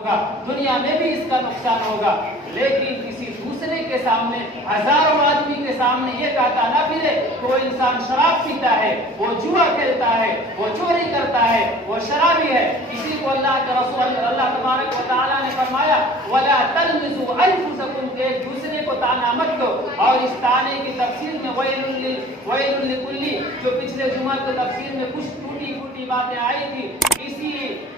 ہوگا، دنیا میں بھی اس کا نقصان ہوگا، لیکن کسی دوسرے کے سامنے، ہزاروں آدمی کے سامنے یہ کہتا نہ پھرے کہ وہ انسان شراب پیتا ہے، وہ جوا کھیلتا ہے، وہ چوری کرتا ہے، وہ شرابی ہے۔ اسی کو اللہ کے رسول اللہ تبارک و تعالیٰ نے فرمایا وَلَا تَلْمِزُوا أَنفُسَكُمْ کہ ایک دوسرے کو طعنہ مت دو، اور اس طعنے کی تفسیر میں وَيْلٌ لِكُلِّ جو پچھلے جمعہ کی تفسیر میں کچھ ٹوٹی پھوٹی باتیں آئی تھی، اسی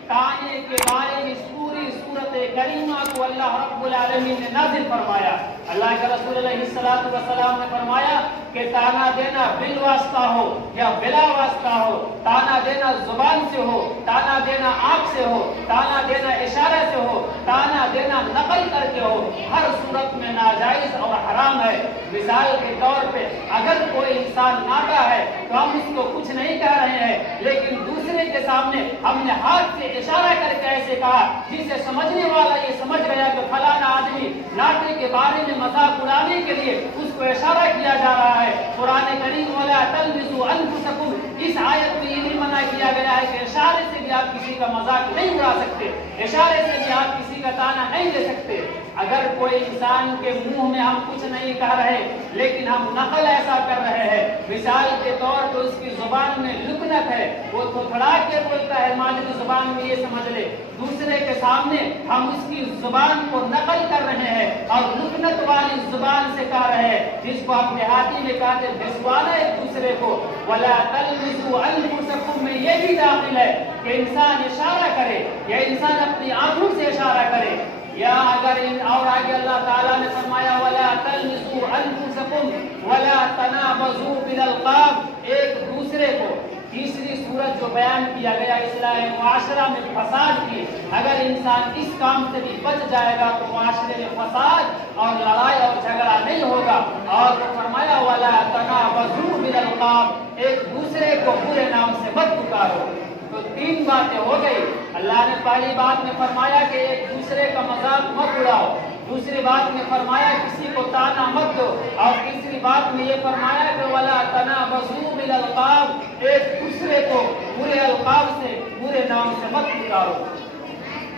طعنے کے بارے میں پوری سورت کریمہ کو اللہ رب العالمین نے نازل فرمایا۔ اللہ کے رسول علیہ السلام نے فرمایا کہ طعنہ دینا بالواسطہ ہو یا بلا واسطہ ہو، طعنہ دینا زبان سے ہو، طعنہ دینا آنکھ سے ہو، طعنہ دینا اشارے سے ہو، طعنہ دینا نقل کر کے ہو، ہر صورت میں ناجائز اور حرام ہے۔ مثال کے طور پہ اگر کوئی انسان ناٹا ہے تو ہم اس کو کچھ نہیں کہہ رہے ہیں، لیکن دوسرے کے سامنے ہم نے ہاتھ سے اشارہ کر کے ایسے کہا جسے سمجھنے والا یہ سمجھ گیا کہ فلانا آدمی ناٹے کے بارے میں مذاق اڑانے کے لیے اس کو اشارہ کیا جا رہا ہے۔ قرآن کریم وَلَا تَلْمِزُوا أَنفُسَكُمْ اس آیت میں یہ بھی منع کیا گیا ہے کہ اشارے سے بھی آپ کسی کا مذاق نہیں اڑا سکتے، اشارے سے بھی آپ کسی کا طعنہ نہیں دے سکتے۔ اگر کوئی انسان کے منہ میں ہم کچھ نہیں کہہ رہے لیکن ہم نقل ایسا کر رہے ہیں، مثال کے طور پہ اس کی زبان میں لکنت ہے، وہ تھڑا کے بولتا ہے مادری زبان میں، یہ سمجھ لے دوسرے کے سامنے ہم اس کی زبان کو نقل کر رہے ہیں اور لکنت والی زبان سے کہہ رہے ہیں، جس کو ہم دیہاتی میں کہتے ہیں بھسوانا ایک دوسرے کو۔ وَلَا تَلْمِزُوا أَنفُسَكُمْ میں یہ بھی داخل ہے کہ انسان اشارہ کرے یا انسان اپنی آنکھوں سے اشارہ کرے، یا اگر اور آگے اللہ تعالیٰ نے فرمایا وَلَا تَلْمِزُوا أَنفُسَكُمْ وَلَا تَنَابَزُوا بِالْأَلْقَابِ ایک دوسرے کو۔ تیسری صورت جو بیان کیا گیا اصلاح معاشرہ میں فساد کی، اگر انسان اس کام سے بھی بچ جائے گا تو معاشرے میں فساد اور لڑائی اور جھگڑا نہیں ہوگا۔ اور فرمایا وَلَا تَنَابَزُوا بِالْأَلْقَابِ ایک دوسرے کو برے نام سے مت پکارو۔ تو تین باتیں ہو گئی۔ اللہ نے پہلی بات میں فرمایا کہ ایک دوسرے کا مذاق مت اڑاؤ، دوسری بات میں فرمایا کسی کو طعنہ مت دو، اور تیسری بات میں یہ فرمایا کہ وَلَا تَنَابَزُوا بِالْأَلْقَابِ ایک دوسرے کو برے القاب سے، برے نام سے مت پکارو۔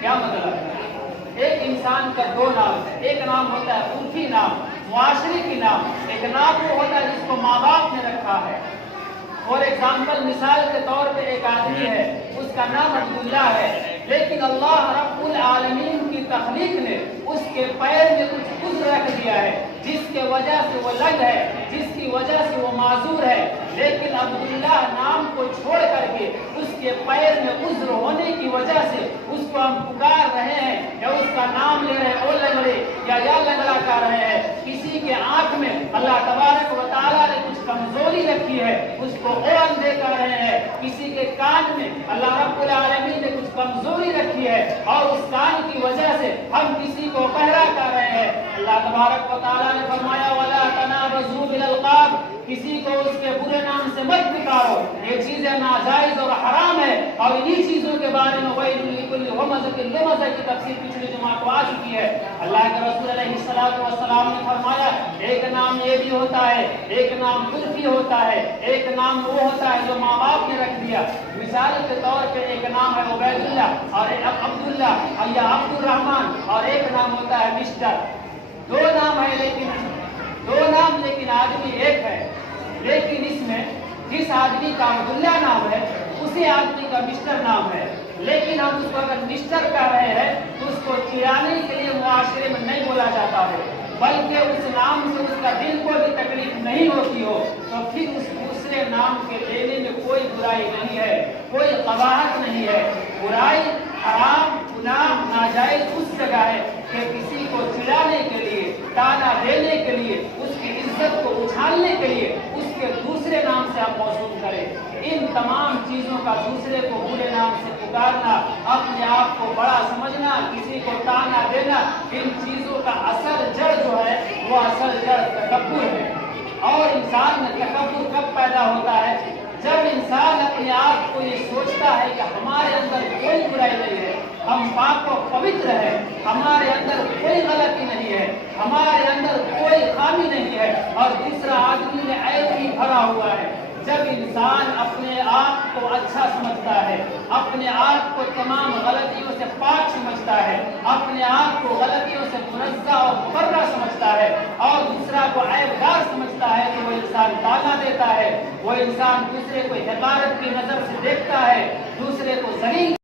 کیا مطلب ہے؟ ایک انسان کا دو نام ہے، ایک نام ہوتا ہے عرفی نام، معاشرے کی نام، ایک نام وہ ہوتا ہے جس کو ماں باپ نے رکھا ہے۔ فور ایگزامپل مثال کے طور پہ ایک آدمی ہے، اس کا نام عبداللہ ہے، لیکن اللہ رب العالمین کی تخلیق نے اس کے پیر میں کچھ عذر رکھ دیا ہے جس کے وجہ سے وہ لگ ہے، جس کی وجہ سے وہ معذور ہے، لیکن عبداللہ نام کو چھوڑ کر کے اس کے پیر میں عذر ہونے کی وجہ سے اس کو ہم پکار رہے ہیں یا اس کا نام لے رہے ہیں او لنگڑے یا لنگڑا کر رہے ہیں۔ کسی کے آنکھ میں اللہ تبارک و تعالیٰ نے کچھ کمزوری رکھی ہے، اس کو او اندھے کر رہے ہیں۔ کسی کے کان میں اللہ رب العالمین نے کچھ کمزوری رکھی ہے اور اس کان کی وجہ سے ہم کسی کو بہرا کر رہے ہیں۔ اللہ تبارک و تعالیٰ نے فرمایا وَلَا تَنَابَزُوا بِالْأَلْقَابِ کسی کو اس کے برے نام سے مت پکارو، یہ چیزیں ناجائز اور حرام ہے، اور انہی چیزوں کے بارے میں وَيْلٌ لِكُلِّ ہُمَزَةٍ لُمَزَةٍ کی تفسیر پچھلے جمعہ کو آ چکی ہے۔ اللہ کے رسول علیہ السلام نے فرمایا ایک نام یہ بھی ہوتا ہے، ایک نام عرفی ہوتا ہے، ایک نام وہ ہوتا ہے جو ماں باپ نے رکھ دیا۔ مثال کے طور پہ ایک نام ہے عبید اللہ اور ایک عبداللہ یا عبد الرحمن، اور ایک نام ہوتا ہے مسٹر۔ دو نام ہے لیکن آدمی ایک ہے، لیکن اس میں جس آدمی کا عبداللہ نام ہے اسی آدمی کا مسٹر نام ہے، لیکن ہم اس کو اگر مسٹر کہہ رہے ہیں تو اس کو چڑھانے کے لیے معاشرے میں نہیں بولا جاتا ہے، بلکہ اس نام سے اس کا دل کو بھی تکلیف نہیں ہوتی ہو تو پھر اس دوسرے نام کے لینے میں کوئی برائی نہیں ہے، کوئی قباحت نہیں ہے۔ برائی، حرام، گناہ، ناجائز اس جگہ ہے کہ کسی کو چڑھانے کے لیے، طعنہ دینے کے لیے، اس کی عزت کو اچھالنے کے لیے اس کے دوسرے نام سے آپ موصول کریں۔ ان تمام چیزوں کا دوسرے کو برے نام سے پکارنا، اپنے آپ کو بڑا سمجھنا، کسی کو طعنہ دینا، ان چیزوں کا اصل جڑ جو ہے وہ اصل جڑ تکبر ہے۔ اور انسان میں تکبر کب پیدا ہوتا ہے؟ جب انسان اپنے آپ کو یہ سوچتا ہے کہ ہمارے اندر کوئی برائی نہیں ہے، ہم پاک و پوتر ہیں، ہمارے اندر کوئی غلطی نہیں ہے، ہمارے اندر کوئی خامی نہیں ہے، اور دوسرا آدمی میں عیب ہی بھرا ہوا ہے، جب انسان اپنے آپ کو اچھا سمجھتا ہے، اپنے آپ کو تمام غلطیوں سے پاک سمجھتا ہے، اپنے آپ کو غلطیوں سے منزہ اور مبرہ سمجھتا ہے اور دوسرا کو عیبدار سمجھتا ہے، تو وہ انسان تانا دیتا ہے، وہ انسان دوسرے کو حقارت کی نظر سے دیکھتا ہے، دوسرے کو ذلیل